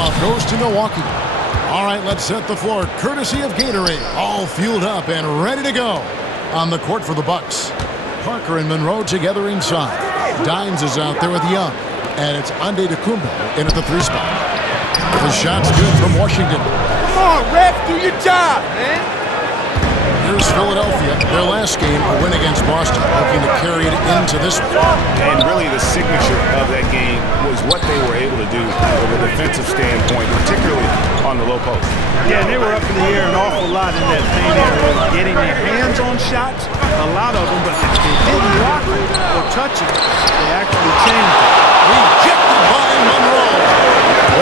tip-off goes to Milwaukee. All right, let's set the floor courtesy of Gatorade. All fueled up and ready to go. On the court for the Bucks, Parker and Monroe together inside. Dimes is out there with Young. And it's Antetokounmpo in at the 3 spot. The shot's good from Washington. Come on, ref, do your job, man. Here's Philadelphia. Their last game, a win against Boston, looking to carry it into this one. And really the signature of that game was what they were able to do from a defensive standpoint, particularly on the low post. Yeah, and they were up in the air an awful lot in that paint area, getting their hands on shots, a lot of them, but if they didn't block it or touch it, they actually changed it. Rejected by Monroe.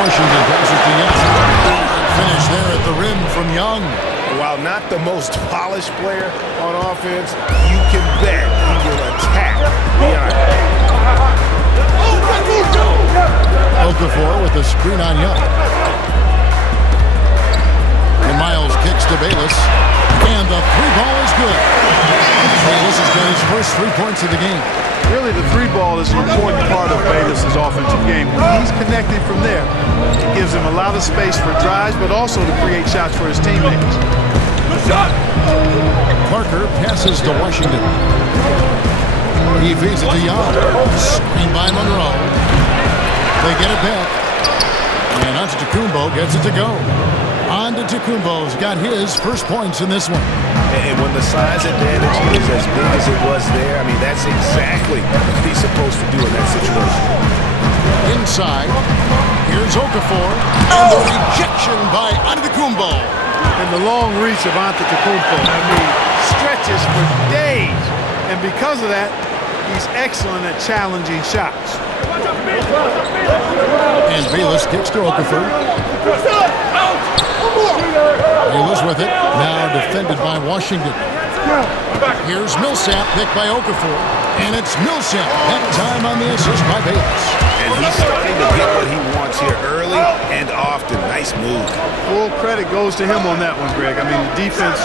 Washington passes to Young. Finish there at the rim from Young. While not the most polished player on offense, you can bet he will attack beyond. Okafor with the screen on Young. And Miles kicks to Bayless. And the 3-ball is good. Bayless has got his first 3 points of the game. Really, the 3-ball is an important part of Bayless's offensive game. When he's connected from there, it gives him a lot of space for drives, but also to create shots for his teammates. Parker passes to Washington. He feeds it to Young. Screen by Monroe. They get it back. And Antetokounmpo gets it to go. Antetokounmpo's got his first points in this one. And when the size advantage is as big as it was there, I mean, that's exactly what he's supposed to do in that situation. Inside, here's Okafor. And the rejection by Antetokounmpo. And the long reach of Antetokounmpo, I mean, stretches for days. And because of that, he's excellent at challenging shots. And Bayless kicks to Okafor. Bayless with it. Now defended by Washington. Here's Millsap, picked by Okafor. And it's Millsap. That time on the assist by Bayless. And he's starting to get what he wants here early and often. Nice move. Full credit goes to him on that one, Greg. I mean, the defense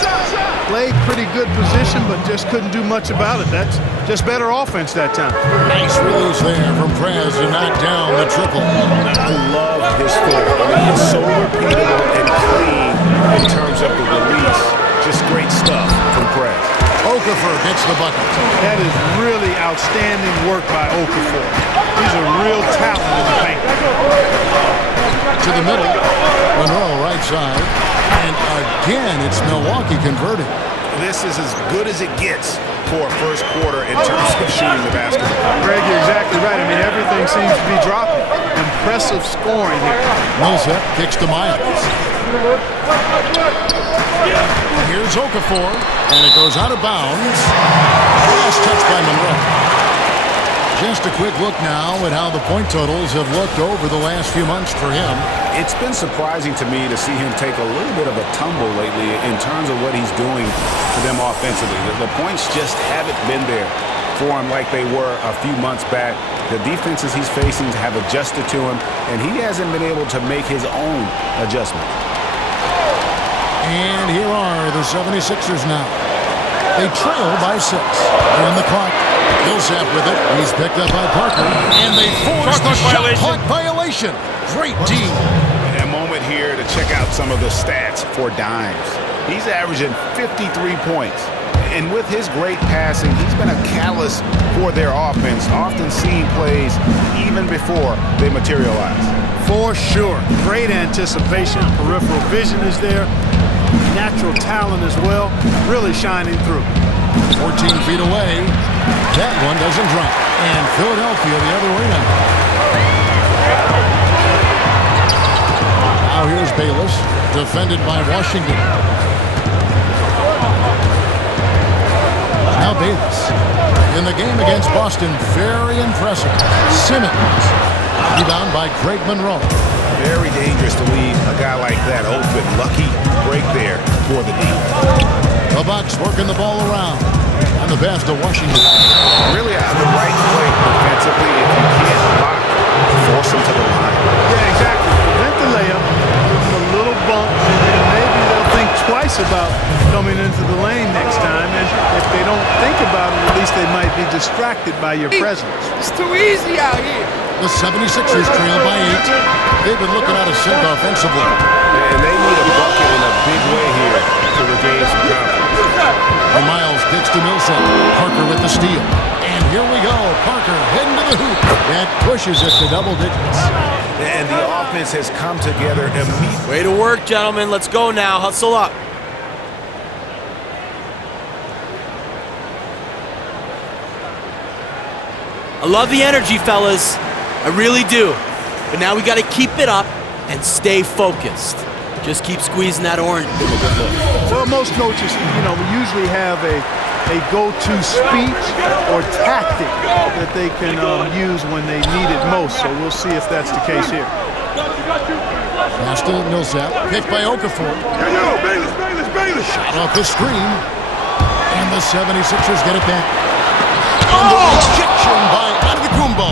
played pretty good position, but just couldn't do much about it. That's just better offense that time. Nice release there from Prez to knock down the triple. I love his flow. I mean, it's so repeatable and clean in terms of the release. Just great stuff from Prez. Okafor gets the bucket. That is really outstanding work by Okafor. He's a real talent in the paint. To the middle. Monroe right side. And again, it's Milwaukee converting. This is as good as it gets for a first quarter in terms of shooting the basketball. Greg, you're exactly right. I mean, everything seems to be dropping. Impressive scoring here. Millsap kicks to Miles. Here's Okafor, and it goes out of bounds. Last touch by Monroe. Just a quick look now at how the point totals have looked over the last few months for him. It's been surprising to me to see him take a little bit of a tumble lately in terms of what he's doing for them offensively. The points just haven't been there for him like they were a few months back. The defenses he's facing have adjusted to him, and he hasn't been able to make his own adjustment. And here are the 76ers now. They trail by 6. They're on the clock. Millsap with it. He's picked up by Parker. And they force the shot clock violation. Great D. A moment here to check out some of the stats for Dimes. He's averaging 53 points. And with his great passing, he's been a catalyst for their offense, often seeing plays even before they materialize. For sure. Great anticipation. Peripheral vision is there. Natural talent as well. Really shining through. 14 feet away. That one doesn't drop. And Philadelphia the other way now. Now here's Bayless, defended by Washington. Now Bayless. In the game against Boston, very impressive. Simmons. Rebound by Craig Monroe. Very dangerous to leave a guy like that open. Lucky break there for the D. The Bucks working the ball around. On the pass to Washington. Really the right play defensively. If you can't block, force them to the line. Yeah, exactly. Prevent the layup, a little bump, and then maybe they'll think twice about coming into the lane next time. And if they don't think about it, at least they might be distracted. distracted by your presence. It's too easy out here. The 76ers trail by 8. They've been looking out of sync offensively. And they need a bucket in a big way here to regain some confidence. And Miles kicks to Millsap. Parker with the steal. And here we go. Parker heading to the hoop. That pushes it to double digits. And the offense has come together immediately. Way to work, gentlemen. Let's go now. Hustle up. I love the energy, fellas. I really do. But now we got to keep it up and stay focused. Just keep squeezing that orange. Well, most coaches, we usually have a go-to speech or tactic that they can use when they need it most. So we'll see if that's the case here. Pass to Millsap. Picked by Okafor. Bayless. Shot off the screen. And the 76ers get it back. And the rejection by Antetokounmpo.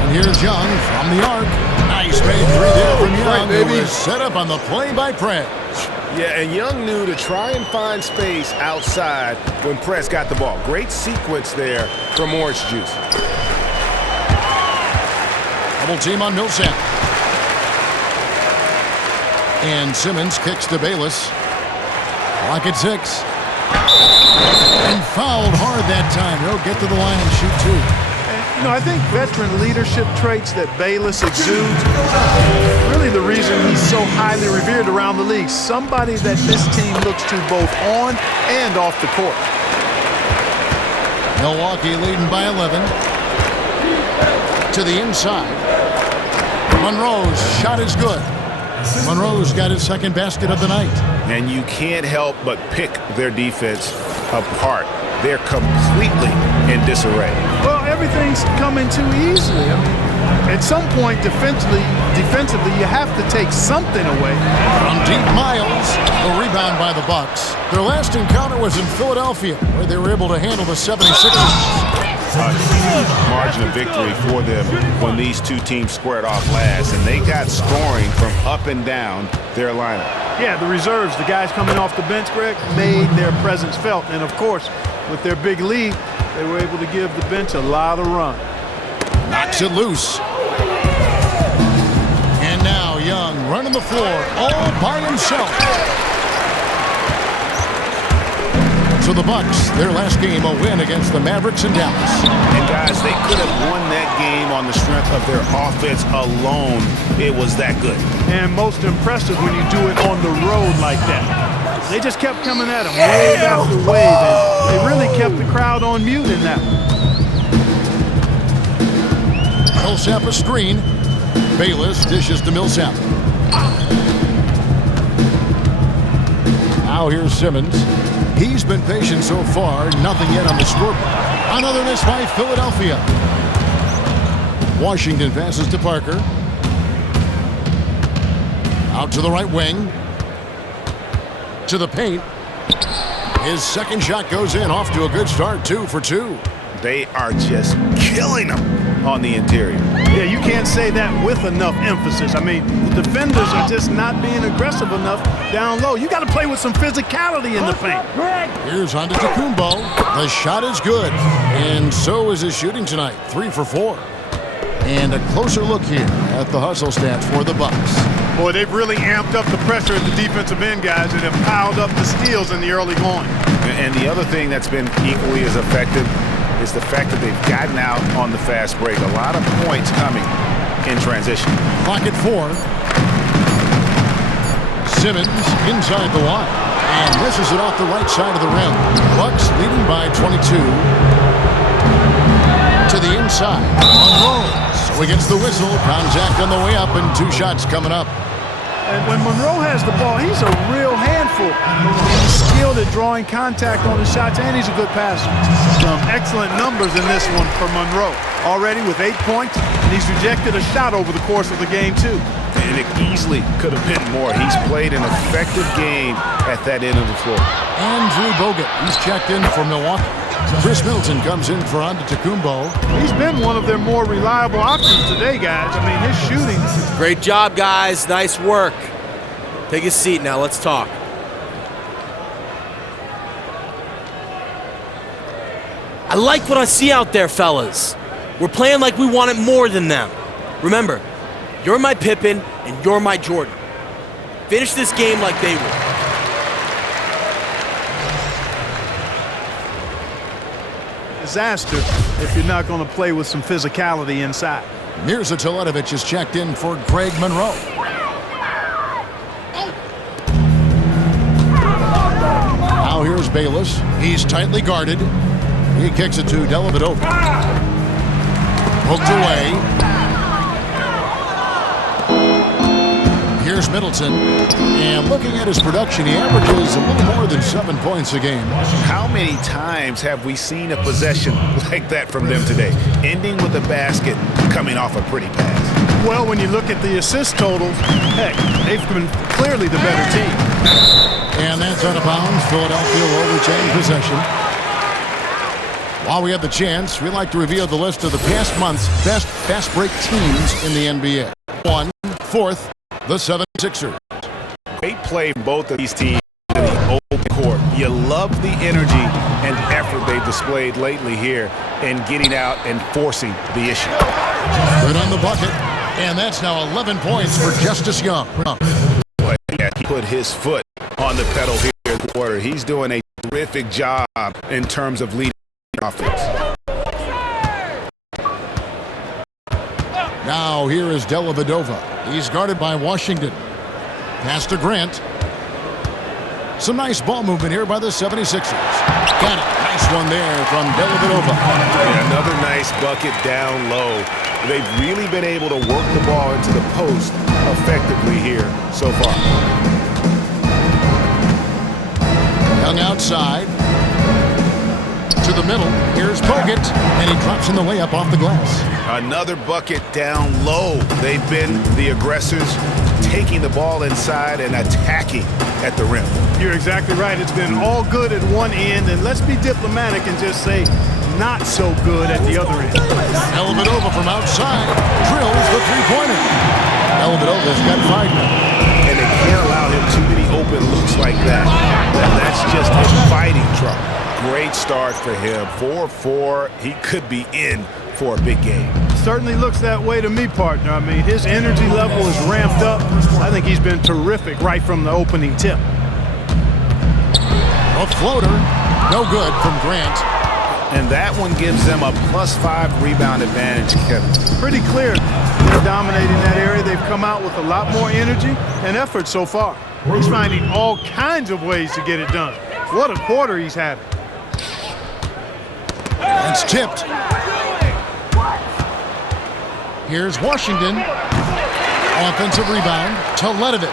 And here's Young from the arc. Nice made three there from Young, who is set up on the play by Prez. Yeah, and Young knew to try and find space outside when Prez got the ball. Great sequence there from Orange Juice. Double team on Millsap. And Simmons kicks to Bayless. Clock at 6. And fouled hard that time. He'll get to the line and shoot two. And, I think veteran leadership traits that Bayless exudes, really the reason he's so highly revered around the league. Somebody that this team looks to both on and off the court. Milwaukee leading by 11. To the inside. Monroe's shot is good. Monroe's got his second basket of the night. And you can't help but pick their defense apart. They're completely in disarray. Well, everything's coming too easily. At some point, defensively, you have to take something away. From deep, Miles, the rebound by the Bucks. Their last encounter was in Philadelphia, where they were able to handle the 76ers. A huge margin of victory for them when these two teams squared off last, and they got scoring from up and down their lineup. Yeah, the reserves, the guys coming off the bench, Greg, made their presence felt. And, of course, with their big lead, they were able to give the bench a lot of run. Knocks it loose. And now Young running the floor all by himself. So the Bucks, their last game, a win against the Mavericks in Dallas. And guys, they could have won that game on the strength of their offense alone. It was that good. And most impressive when you do it on the road like that. They just kept coming at them wave after wave, and they really kept the crowd on mute in that one. Millsap a screen. Bayless dishes to Millsap. Now here's Simmons. He's been patient so far, nothing yet on the scoreboard. Another miss by Philadelphia. Washington passes to Parker. Out to the right wing. To the paint. His second shot goes in, off to a good start, 2 for 2. They are just killing them on the interior. Yeah, you can't say that with enough emphasis. I mean, the defenders are just not being aggressive enough down low. You got to play with some physicality in the paint. Here's Antetokounmpo. The shot is good, and so is his shooting tonight, 3 for 4. And a closer look here at the hustle stats for the Bucks. Boy, they've really amped up the pressure at the defensive end, guys, and have piled up the steals in the early going. And the other thing that's been equally as effective is the fact that they've gotten out on the fast break. A lot of points coming in transition. Clock at 4. Simmons inside the line and misses it off the right side of the rim. Bucks leading by 22. To the inside. Monroe. So he gets the whistle. Contact on the way up and 2 shots coming up. And when Monroe has the ball, he's a real handful. He's skilled at drawing contact on his shots, and he's a good passer. Some excellent numbers in this one for Monroe. Already with 8 points, and he's rejected a shot over the course of the game, too. And it easily could have been more. He's played an effective game at that end of the floor. Andrew Bogut, he's checked in for Milwaukee. Chris Middleton comes in for Antetokounmpo. He's been one of their more reliable options today, guys. I mean, his shooting. Great job, guys. Nice work. Take a seat now. Let's talk. I like what I see out there, fellas. We're playing like we want it more than them. Remember, you're my Pippen and you're my Jordan. Finish this game like they will. Disaster if you're not going to play with some physicality inside. Mirza Teletovic is checked in for Greg Monroe. Now here's Bayless. He's tightly guarded. He kicks it to Dellavedova. Poked away. Here's Middleton. And looking at his production, he averages a little more than 7 points a game. How many times have we seen a possession like that from them today? Ending with a basket, coming off a pretty pass. Well, when you look at the assist totals, heck, they've been clearly the better team. And that's out of bounds. Philadelphia will retain possession. While we have the chance, we like to reveal the list of the past month's best fast break teams in the NBA. 4th, the 76ers. Great play from both of these teams in the open court. You love the energy and effort they've displayed lately here in getting out and forcing the issue. Good on the bucket, and that's now 11 points for Justice Young. Yeah, he put his foot on the pedal here in the quarter. He's doing a terrific job in terms of leading offense. Now here is Dellavedova. He's guarded by Washington. Pass to Grant. Some nice ball movement here by the 76ers. Got it. Nice one there from Dellavedova. And another nice bucket down low. They've really been able to work the ball into the post effectively here so far. Young outside. To the middle. Here's Bogut. And he drops in the layup off the glass. Another bucket down low. They've been the aggressors, taking the ball inside and attacking at the rim. You're exactly right. It's been all good at one end, and let's be diplomatic and just say not so good at the other end. Dellavedova from outside drills the three-pointer. Dellavedova's got 5 now. And they can't allow him too many open looks like that. That's just a fighting trouble. Great start for him. 4-4. He could be in for a big game. Certainly looks that way to me, partner. I mean, his energy level is ramped up. I think he's been terrific right from the opening tip. A floater. No good from Grant. And that one gives them a +5 rebound advantage, Kevin. Pretty clear. They're dominating that area. They've come out with a lot more energy and effort so far. He's finding all kinds of ways to get it done. What a quarter he's having. It's tipped. Here's Washington. Offensive rebound. Teletovic.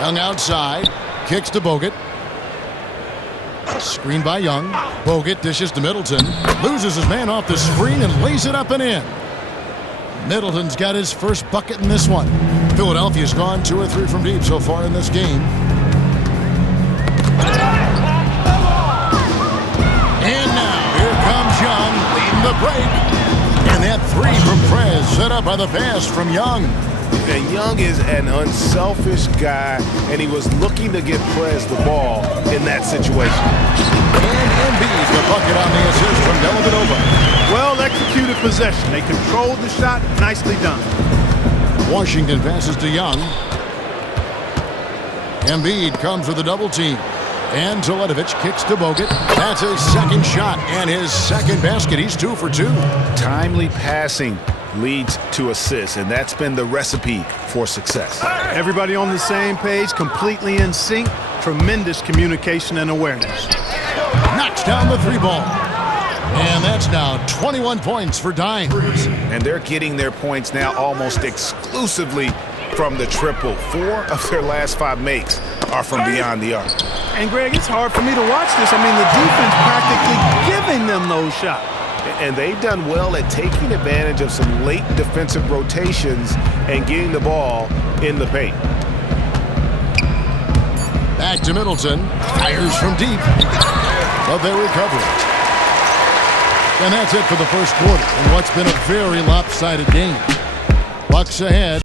Young outside. Kicks to Bogut. Screen by Young. Bogut dishes to Middleton. Loses his man off the screen and lays it up and in. Middleton's got his first bucket in this one. Philadelphia's gone 2 or 3 from deep so far in this game. And now, here comes Young, leading the break. And that 3 from Prez, set up by the pass from Young. And Young is an unselfish guy, and he was looking to get Prez the ball in that situation. And Embiid, the bucket on the assist from Dellavedova. Well executed possession. They controlled the shot. Nicely done. Washington passes to Young. Embiid comes with a double team. And Teletovic kicks to Bogut. That's his second shot and his second basket. He's 2 for 2. Timely passing leads to assists, and that's been the recipe for success. Everybody on the same page, completely in sync. Tremendous communication and awareness. Knocks down the 3 ball. And that's now 21 points for Dimes. And they're getting their points now almost exclusively from the triple. 4 of their last 5 makes are from beyond the arc. And, Greg, it's hard for me to watch this. I mean, the defense practically giving them those shots. And they've done well at taking advantage of some late defensive rotations and getting the ball in the paint. Back to Middleton. Fires from deep. But they recover it. And that's it for the first quarter in what's been a very lopsided game. Bucks ahead.